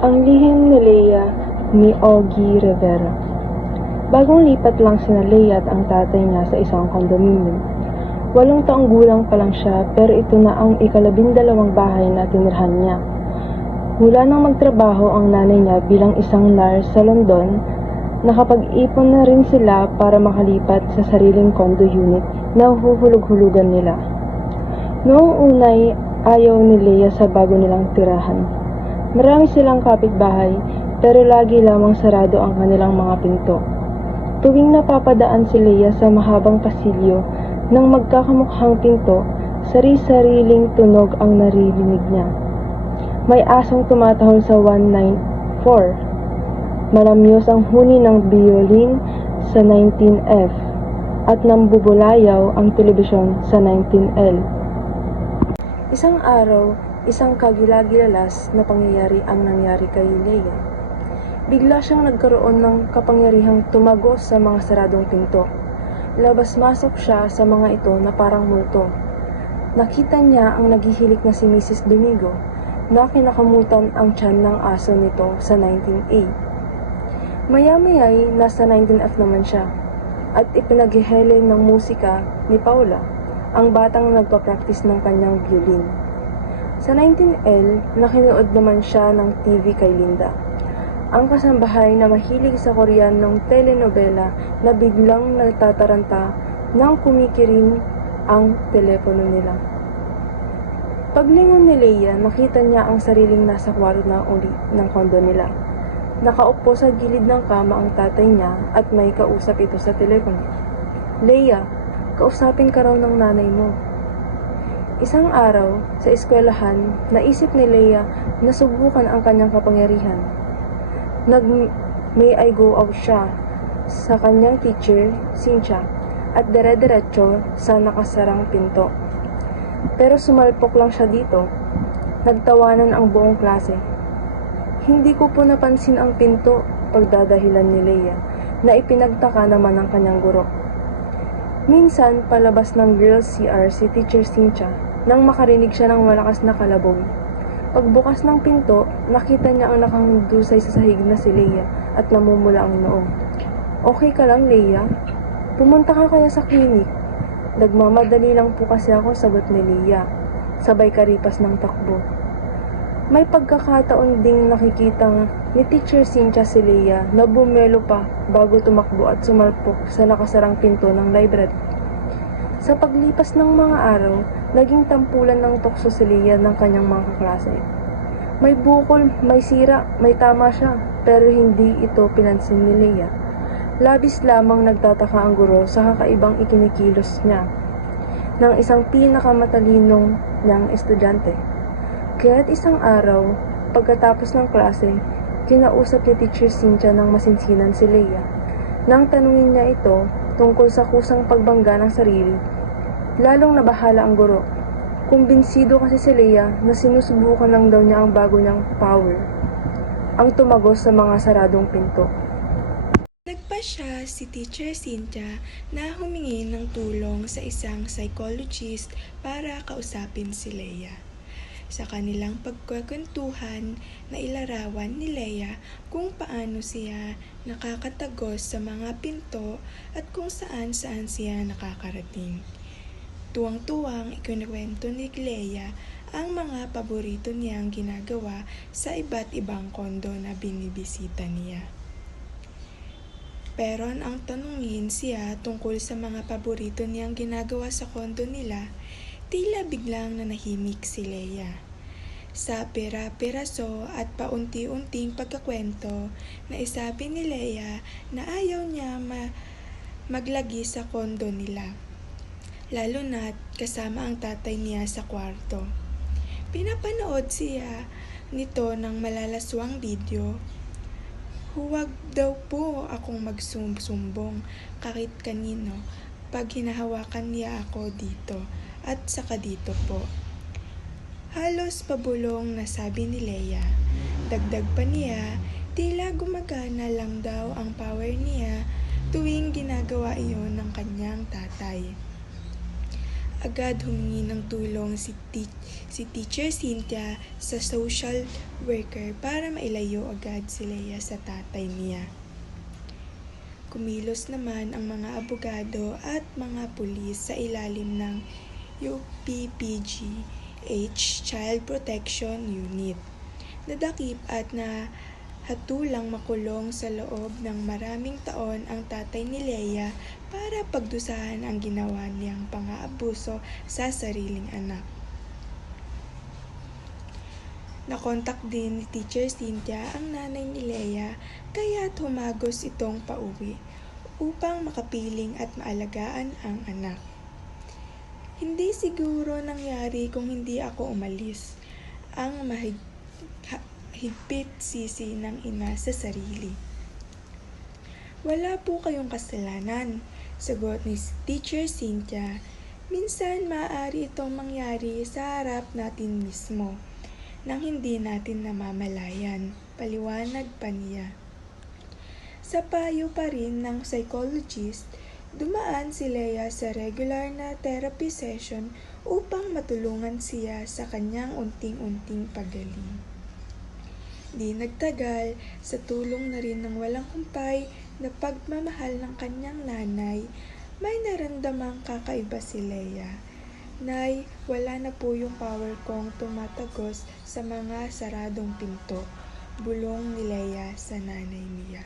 Ang lihim ni Leia ni Ogie Rivera. Bagong lipat lang sina Leia at ang tatay niya sa isang kondominium. 8 taong gulang pa lang siya pero ito na ang ika-12 bahay na tinirhan niya. Mula nang magtrabaho ang nanay niya bilang isang nurse sa London, nakapag-ipon na rin sila para makalipat sa sariling condo unit na huhulog-hulugan nila. Noong unay, ayaw ni Leia sa bago nilang tirahan. Marami silang kapitbahay pero lagi lamang sarado ang kanilang mga pinto. Tuwing napapadaan si Leia sa mahabang pasilyo ng magkakamukhang pinto, sari-sariling tunog ang naririnig niya. May asong tumatahol sa 194. Malamyos ang huni ng biolin sa 19F at nambubulayaw ang telebisyon sa 19L. Isang araw, isang kagilagilalas na pangyayari ang nangyari kay Leia. Bigla siyang nagkaroon ng kapangyarihang tumagos sa mga saradong pinto. Labas-masok siya sa mga ito na parang multo. Nakita niya ang naghihilik na si Mrs. Domingo na kinakamutan ang tiyan ng aso nito sa 19A. Maya-maya'y nasa 19F naman siya at ipinaghihele ng musika ni Paula, ang batang nagpa-practice ng kanyang violin. Sa 19L, nakinood naman siya ng TV kay Linda, ang kasambahay na mahilig sa Koreanong telenovela na biglang nagtataranta nang kumikiring ang telepono nila. Paglingon ni Leia, nakita niya ang sariling nasa kwarto na uli ng kondo nila. Nakaupo sa gilid ng kama ang tatay niya at may kausap ito sa telepono. "Leia, kausapin ka raw ng nanay mo." Isang araw, sa eskwelahan, naisip ni Leia na subukan ang kanyang kapangyarihan. May I go out siya sa kanyang teacher, Cynthia, at dire-diretso sa nakasarang pinto. Pero sumalpok lang siya dito. Nagtawanan ang buong klase. "Hindi ko po napansin ang pinto," pagdadahilan ni Leia, na ipinagtaka naman ng kanyang guro. Minsan, palabas ng girls' CR si Teacher Cynthia nang makarinig siya ng malakas na kalabog. Pagbukas ng pinto, nakita niya ang nakahundusay sa sahig na si Leia at namumula ang noo. "Okay ka lang, Leia? Pumunta ka kaya sa klinik?" "Nagmamadali lang po kasi ako," sagot ni Leia, sabay karipas ng takbo. May pagkakataon ding nakikitang ni Teacher Cynthia si Leia na bumelo pa bago tumakbo at sumalpok sa nakasarang pinto ng library. Sa paglipas ng mga araw, naging tampulan ng tukso si Leia ng kanyang mga kaklase. May bukol, may sira, may tama siya, pero hindi ito pinansin ni Leia. Labis lamang nagtataka ang guro sa kakaibang ikinikilos niya ng isang pinakamatalinong niyang estudyante. Kaya't isang araw, pagkatapos ng klase, kinausap ni Teacher Cynthia ng masinsinan si Leia. Nang tanungin niya ito tungkol sa kusang pagbangga ng sarili, lalong nabahala ang guro. Kumbinsido kasi si Leia na sinusubukan lang daw niya ang bago niyang power, ang tumagos sa mga saradong pinto. Nagpa siya si Teacher Cynthia na humingi ng tulong sa isang psychologist para kausapin si Leia. Sa kanilang pagkukwentuhan, nailarawan ni Leia kung paano siya nakakatagos sa mga pinto at kung saan-saan siya nakakarating. Tuwang-tuwang ikinikwento ni Leia ang mga paborito niyang ginagawa sa iba't ibang kondo na binibisita niya. Pero ang tanungin siya tungkol sa mga paborito niyang ginagawa sa kondo nila, tila biglang nanahimik si Leia. Sa pera-peraso at paunti-unting pagkakwento, naisabi ni Leia na ayaw niya maglagi sa kondo nila, lalo na't kasama ang tatay niya sa kwarto. Pinapanood siya nito ng malalaswang video. "Huwag daw po akong magsumbong kahit kanino pag hinahawakan niya ako dito at saka dito po." Halos pabulong na sabi ni Leia. Dagdag pa niya, tila gumagana lang daw ang power niya tuwing ginagawa iyon ng kanyang tatay. Agad humingi ng tulong si Teacher Cynthia sa social worker para mailayo agad si Leia sa tatay niya. Kumilos naman ang mga abogado at mga pulis sa ilalim ng UPPGH Child Protection Unit. Nadakip at hatulang makulong sa loob ng maraming taon ang tatay ni Leia para pagdusahan ang ginawa niyang pang-aabuso sa sariling anak. Nakontak din ni Teacher Cynthia ang nanay ni Leia kaya't humagos itong pauwi upang makapiling at maalagaan ang anak. Hindi siguro nangyari kung hindi ako umalis, ang higpit sisi ng ina sa sarili. Wala po kayong kasalanan, sagot ni Teacher Cynthia. Minsan maaari itong mangyari sa harap natin mismo, nang hindi natin namamalayan, paliwanag pa niya. Sa payo pa rin ng psychologist, dumaan si Leia sa regular na therapy session upang matulungan siya sa kanyang unting-unting paggaling. Di nagtagal, sa tulong na rin ng walang humpay na pagmamahal ng kanyang nanay, may naramdamang kakaiba si Leia. Nay, wala na po yung power kong tumatagos sa mga saradong pinto, bulong ni Leia sa nanay niya.